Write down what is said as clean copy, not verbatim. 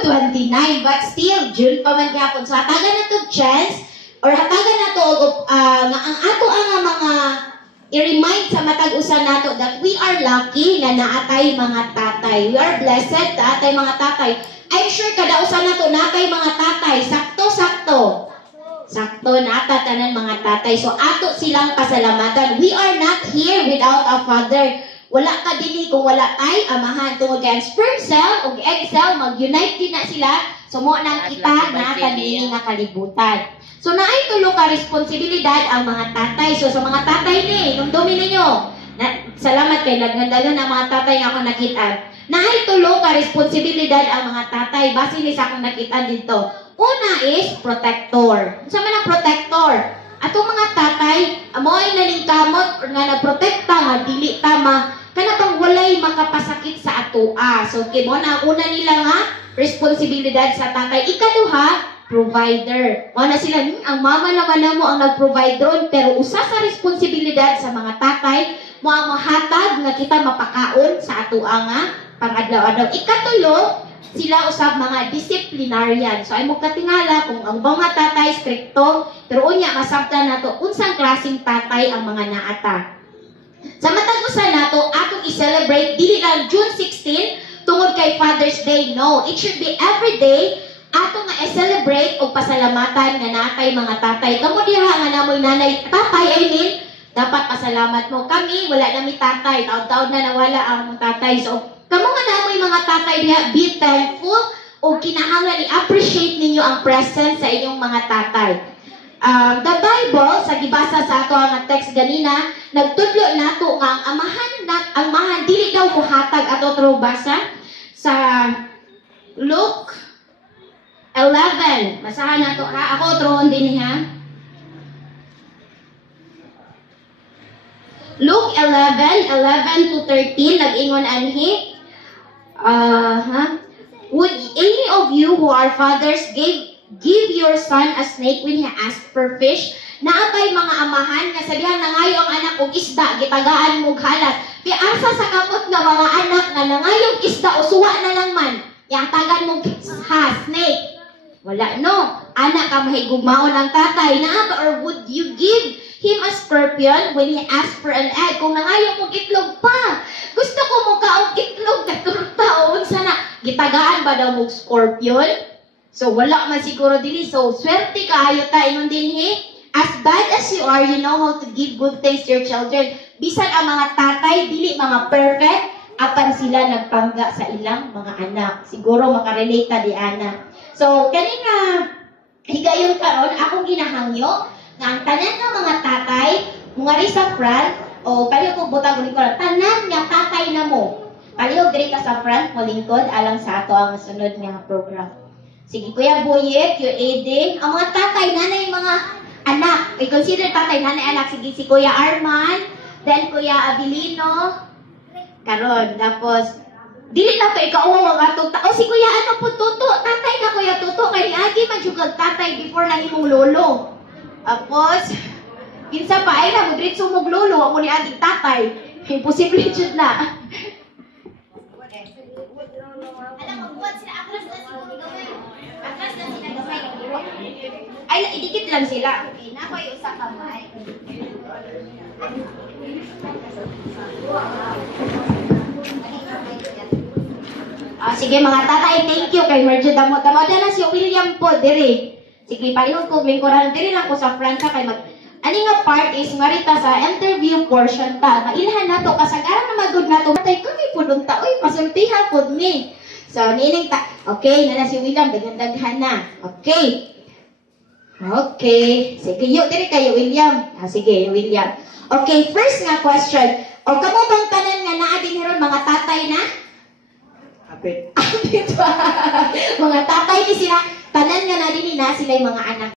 June 29, but still, June pa man gyapon. So, hatagan na to chance, or hatagan na to, nga ang ato ang mga i-remind sa matag-usan nato that we are lucky na naatay mga tatay. We are blessed na atay mga tatay. I'm sure kada usa nato natay mga tatay. Sakto-sakto. Sakto nata tanan mga tatay. So ato silang pasalamatan. We are not here without a father. Wala ka dili kung wala tay amahan tungod kay sperm cell ug egg cell mag-unite din na sila. Sumo nang kita nata dinhi nga kalibutan. So, naay tulo ka responsibilidad ang mga tatay. So, sa mga tatay ni, numdumi ninyo. Salamat kay naghandagan ang mga tatay nga akong nakita. Naay tulo ka responsibilidad ang mga tatay. Base ni sa akong nakita dito. Una is protector. Sa man ang protector? Atong mga tatay, amoy nalingkamot nga nagprotekta nga dili tama kana pang walay makapasakit sa atua. So, kimo na una nila nga responsibilidad sa tatay. Ikaduha, provider. Wala sila, ang mama naman na mo ang nag-provide doon, pero usa sa responsibilidad sa mga tatay, mo ang mahatag na kita mapakaon sa ato nga pang-adlaw-adlaw. Ikatulo, sila usab mga disciplinarian. So, ay mo katingala kung ang mga tatay stricto, pero unya masabtan nato unsang klaseng tatay ang mga naata. Sa matag-usan nato, atong i-celebrate dili lang June 16 tungod kay Father's Day. No, it should be every day. Ato nga i-celebrate o pasalamatan nga natay mga tatay. Kamo diha nga namoy nanay tatay, I mean, dapat pasalamat mo. Kami, wala nami tatay. Taon-taon na nawala ang tatay. So, kamo nga namoy mga tatay diha, be thankful o kinahanglan i-appreciate ninyo ang presence sa inyong mga tatay. The Bible, sa gibasa sa ato ang text ganina, nagtudlo nato nga ang amahan dili daw muhatag ato tro basa sa Luke 11. Basahan na to ha. Ako troon din ha. Luke 11 to 13. Nag-ingon anhi. Would any of you who are fathers give your son a snake when he asked for fish? Naapay mga amahan nga sabihan nangayo ang anak og isda, gitagaan mo halat. Kaya asa sa kamot nga mga anak nga nangayong isda o suwa na lang man. Yatagan mo snake. Wala, no. Anak ka mahigugmaon ng tatay na, or would you give him a scorpion when he asked for an egg? Kung nangayon mong itlog pa, gusto ko mo kaong itlog na turtaon sana. Gitagaan ba daw mong scorpion? So, wala man siguro dili. So, swerte ka, ayo ta, ingon din he. As bad as you are, you know how to give good things to your children. Bisan ang mga tatay, dili mga perfect, apan sila nagpangga sa ilang mga anak. Siguro makarelate ta di ana. So, kanina, higayon karon akong ginahangyo nga ang tanan nga mga tatay, mga sa front, o paliho ko butang ko tanan nga tatay na mo. Paliho diri ka sa front, mo lingkod, alang sa ato ang sunod nga program. Sige, Kuya Boyet, Kuya Aiden, ang mga tatay, nanay, mga anak, i-consider tatay, nanay, anak, sige, si Kuya Arman, then Kuya Abilino, karon, tapos, dili na to ikaw ang atong tao. Si Kuya ano po tuto, tatay na Kuya tuto kay ni Agi man jugag tatay before na imong lolo. Tapos kinsa pa ay na mudritso mong lolo amo ni Agi tatay. Imposible jud na. Alam mo buat sila akras na sila gawin. Akras na sila gawin. Ay idikit lang sila. Okay, na koy usa ka may. Sige mga tatay, thank you kay Merjo Damot. Damot na si William po, diri. Sige, palihog ko, may koran, diri lang ko sa Franca kay mag... Ani nga part is, marita sa interview portion ta. Mailhan na to, kasagaran na magod na to. Matay kami po dun ta, uy, pasultihan po ni. So, nining ta, okay, na si William, daghan na. Okay. Okay. Sige, diri kayo, William. Sige, William. Okay, first nga question. O, kamo bang tanan nga naa din ron mga tatay na? Apit ba? Mga tatay ni sila, tanan nga na din na sila yung mga anak.